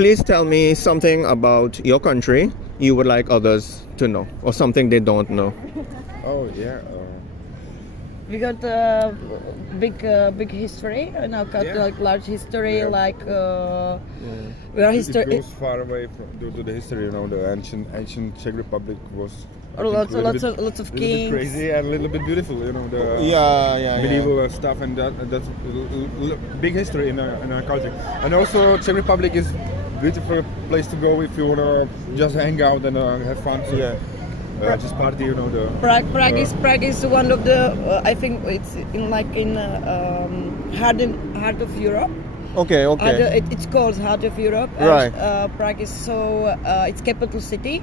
please tell me something about your country you would like others to know, or something they don't know. Oh yeah. We got a big history, and I've got Yeah. like large history, Yeah. like we are It history. goes far away due to the history. You know, the ancient Czech Republic was I think, Lots a little of bit- lots of a little bit kings. crazy and a little bit beautiful. You know, the Yeah. medieval stuff, and that's big history in our culture. And also, Czech Republic is beautiful place to go if you wanna just hang out and have fun. So, Yeah. just party. You know, the Prague is one of the I think it's in heart of Europe. Okay. It's called Heart of Europe. Right. Prague is it's capital city,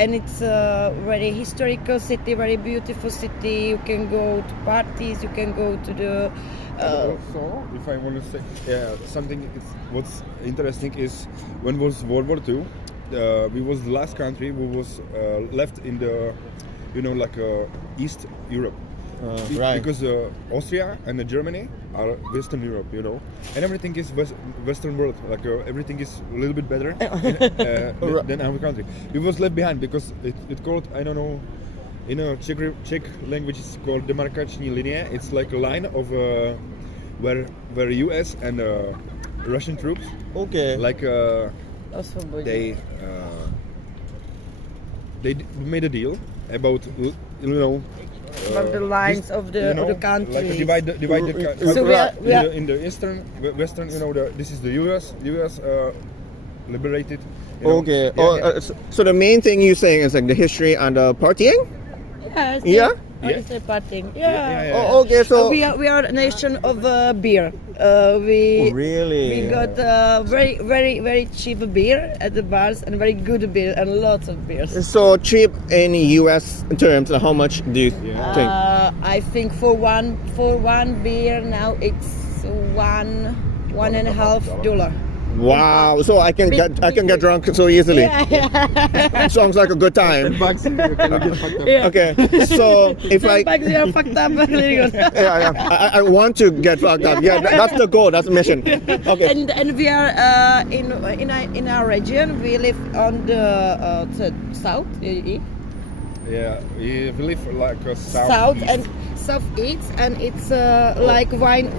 and it's a very historical city, very beautiful city. You can go to parties, you can go to the. Also, if I want to say something, what's interesting is when was World War II, we was the last country who was left in the, East Europe. Right. Because Austria and Germany are Western Europe, and everything is Western world. Like everything is a little bit better than our country. We was left behind because it called, I don't know, in a Czech language it's called demarkační linie. It's like a line of where US and Russian troops like they made a deal about About the lines of the countries. Like divide the So we are in the eastern western. This is the US liberated. Okay. So the main thing you're saying is like the history and the partying? Yeah? It's a partying. Yeah. Oh, okay. So We are a nation of beer. Really? We got very very very cheap beer at the bars and very good beer and lots of beers. So cheap in US terms, how much do you think? I think for one beer now it's $1.50. Wow! So I can get drunk so easily. Yeah. Sounds like a good time. Bucks, you can get fucked up. Okay, so if I Bags are fucked up. Really good. I want to get fucked up. Yeah, that's the goal. That's the mission. Okay. And we are in our region. We live on the south. Yeah, we live like a South and southeast, and it's like wine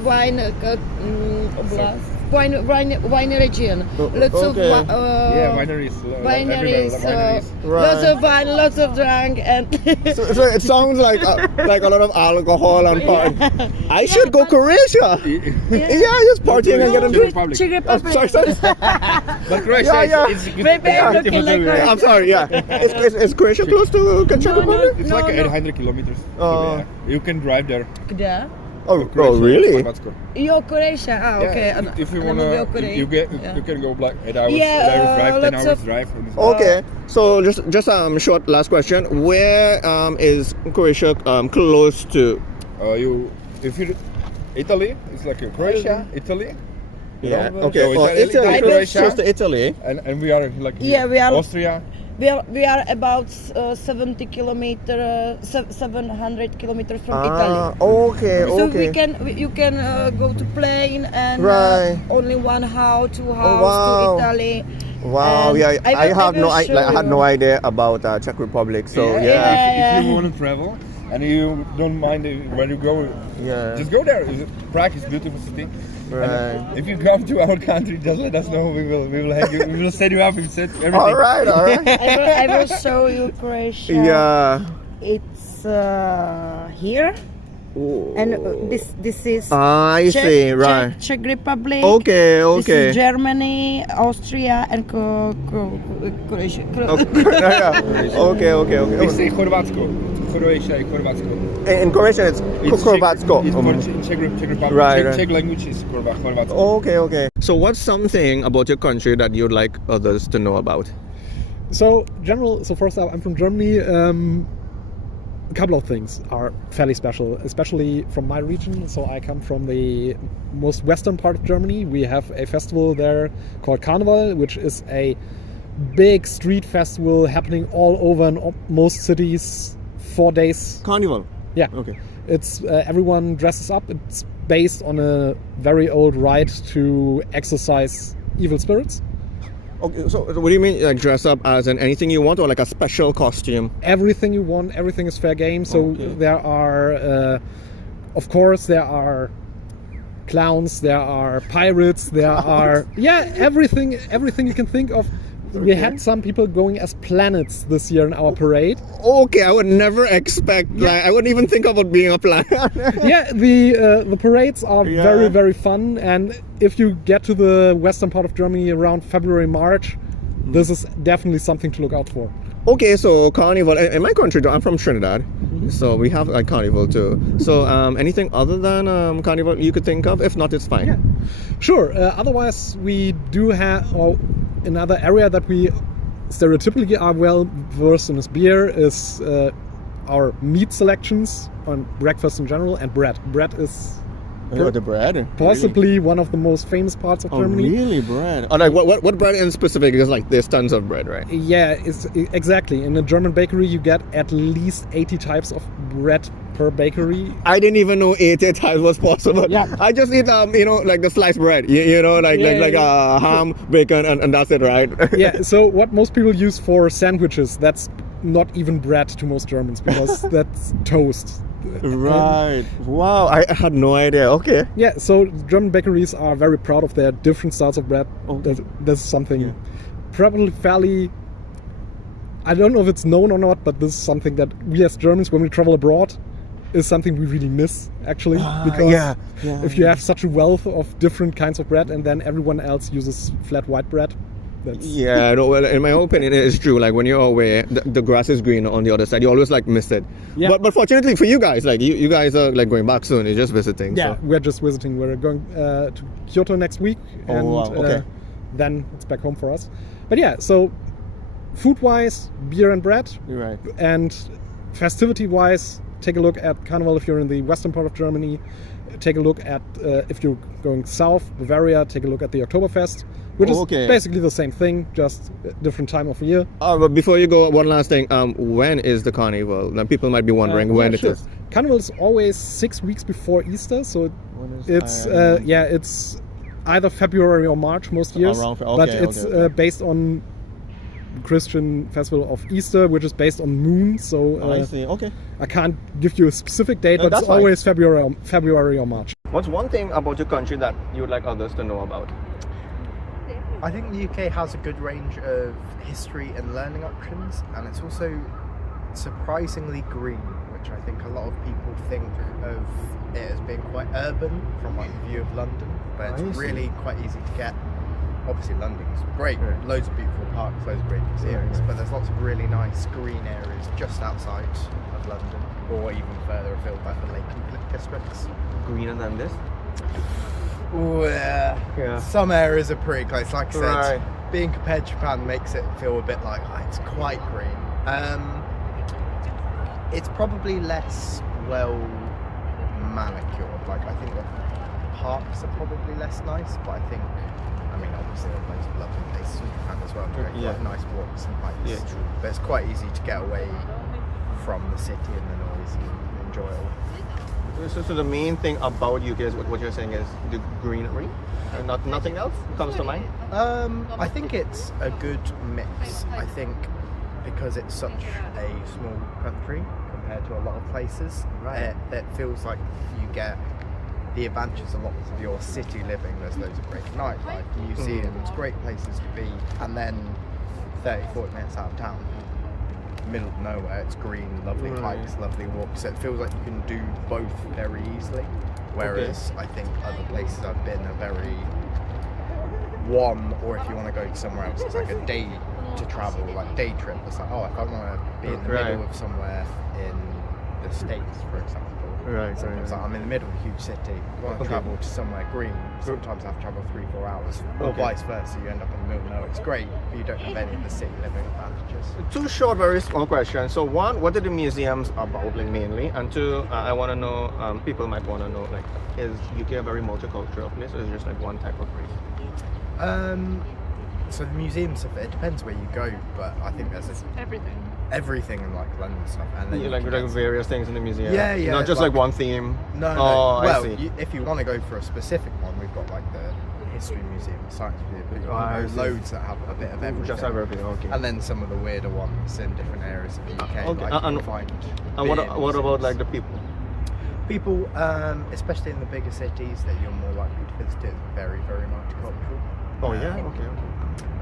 region. Lots of wineries. wineries, Right. lots of wine, lots of drink, and So it sounds like a lot of alcohol and fun. I should go Croatia. Yeah, just partying and getting drunk. Czech Republic. Sorry. But Croatia Yeah. is Maybe I'm looking like Croatia. I'm sorry. Yeah, is Croatia close to Czech Republic? It's No, like no. 800 kilometers. Oh. You can drive there. Kde? Oh, Croatia, really? Chorvatsko. Jo, Croatia. Okay. Yeah, if you I don't know wanna, Korea. you Yeah. can go like 8 hours, Yeah, 8 hours drive, 10 lots hours of- drive. Okay, so just short last question. Where is Croatia close to? Italy, it's like Croatia, Italy. you know? Okay. So Oh, Italy. Croatia, Close to Italy. and we are like Yeah, we are- Austria. We are about 700 kilometers from Italy. Okay. So Okay. you can go to plane and Right. only 1 hour, 2 hours wow. to Italy. Wow. And Yeah. I had no you. idea about Czech Republic. So Yeah. yeah. If you want to travel and you don't mind where you go, Yeah. just go there. Prague is a beautiful city. Right. And if you come to our country, just let us know. We will have you. We will set you up. We will set everything. All right. I will show you Croatia. Yeah. It's here, and this is I see. Right. Czech Republic. Okay. This Okay. is Germany, Austria, and Croatia. Yeah. Okay. We say Chorvatsko. Croatia and Chorvatsko. In Croatian, it's Chorvatsko. It's for Czech Republic. Right. Czech language is Chorvatsko. Okay. So what's something about your country that you'd like others to know about? So first up, I'm from Germany. A couple of things are fairly special, especially from my region. So I come from the most western part of Germany. We have a festival there called Carnival, which is a big street festival happening all over in most cities, 4 days. Carnival. Yeah. Okay. It's everyone dresses up. It's based on a very old rite to exorcise evil spirits. Okay, so what do you mean, like dress up as in anything you want, or like a special costume? Everything you want, everything is fair game. So Okay. there are, of course, there are clowns, there are pirates, there are everything you can think of. We had some people going as planets this year in our parade. Okay, I would never expect. Like, I wouldn't even think about being a planet. Yeah, the parades are Yeah. very, very fun, and if you get to the western part of Germany around February, March, this is definitely something to look out for. Okay, so carnival in my country, I'm from Trinidad, so we have a carnival too. So anything other than carnival you could think of? If not, it's fine. Yeah. Sure. Otherwise, we do have another area that we stereotypically are well versed in is beer, is our meat selections on breakfast in general, and bread. Bread is The bread. possibly one of the most famous parts of Germany. Really, bread? Oh, like what bread in specific? Because like there's tons of bread, right? Yeah, exactly. In a German bakery, you get at least 80 types of bread per bakery. I didn't even know 80 types was possible. Yeah. I just eat like the sliced bread. Like ham, bacon, and that's it, right? Yeah, so what most people use for sandwiches, that's not even bread to most Germans because that's toast. Right. Wow. I had no idea. Okay. Yeah, so German bakeries are very proud of their different styles of bread. Okay. That's something probably fairly, I don't know if it's known or not, but this is something that we as Germans, when we travel abroad, is something we really miss, actually. Because yeah. if you have such a wealth of different kinds of bread and then everyone else uses flat white bread, that's... Yeah, no, well, in my opinion, it is true. Like when you're away, the grass is green on the other side. You always like miss it. Yeah. But fortunately for you guys, like you guys are like going back soon. You're just visiting. Yeah, So. we're just visiting. We're going to Kyoto next week, Oh, and wow, okay. then it's back home for us. But yeah, so food-wise, beer and bread, You're right. and festivity-wise, take a look at Carnival if you're in the western part of Germany. Take a look at if you're going south, Bavaria. Take a look at the Oktoberfest, which Okay. is basically the same thing, just a different time of year. But before you go, one last thing. When is the carnival? Now, people might be wondering when it sure. is. Carnival is always 6 weeks before Easter, so it's it's either February or March most years. Around but okay, it's okay. based on Christian festival of Easter, which is based on moon. So I see. Okay. I can't give you a specific date, No, but that's it's fine. always February or March. What's one thing about your country that you would like others to know about? I think the UK has a good range of history and learning options, and it's also surprisingly green, which I think a lot of people think of it as being quite urban from like the view of London, but it's I see. really quite easy to get. Obviously London's great, loads of beautiful parks, loads of great museums, but there's lots of really nice green areas just outside of London, or even further afield like the Lake and Peak districts. Greener than this? Ooh, Yeah. some areas are pretty close. Like I said, Right. being compared to Japan makes it feel a bit like it's quite green. It's probably less well manicured. Like I think the parks are probably less nice, but I think, obviously there are loads of lovely places in Japan as well. Great, Yeah. quite nice walks and hikes. Yeah, true. But it's quite easy to get away from the city and the noise and enjoy it all. So the main thing about UK is what you're saying is the greenery, and nothing else comes to mind. I think it's a good mix. I think because it's such a small country compared to a lot of places, it feels like you get the advantages a lot of your city living. There's loads of great nightlife, museums, great places to be, and then 30-40 minutes out of town, middle of nowhere, it's green, lovely hikes, lovely walks. So it feels like you can do both very easily. Whereas I think other places I've been are very or if you want to go to somewhere else, it's like a day to travel, like day trip. It's like, if I want to be in the middle of somewhere in the States, for example. Sometimes like, I'm in the middle of a huge city, I want to travel to somewhere green. Sometimes I have to travel 3-4 hours, or vice versa. You end up in the middle of nowhere. It's great, but you don't have any of the city living advantages. Two short, very small questions. So one, what are the museums about, like, mainly? And two, I want to know, people might want to know, like, is UK a very multicultural place, or is it just like one type of place? So the museums, it depends where you go, but I think there's everything in like London stuff, and then You you like can like get- various things in the museum. Yeah, yeah, Not just like like- one theme. No, Oh, I well, see. if you want to go for a specific one, we've got like the history museum, a science museum, but you'll I know see. loads that have a bit of everything. Just everything, okay. And then some of the weirder ones in different areas of the UK. Okay, Like and you'll find And what beer about museums. like the people? People, especially in the bigger cities that you're more likely to visit, it's very, very multicultural. Oh yeah, Um, okay.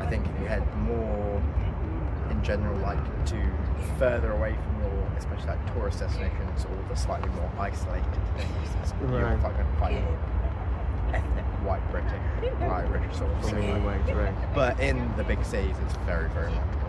I think if you head more in general, like to further away from your, especially like tourist destinations or the slightly more isolated things, Right. you're going to find more ethnic white British, Irish sort of Okay. thing. Right, right. But in the big cities, it's very, very multicultural.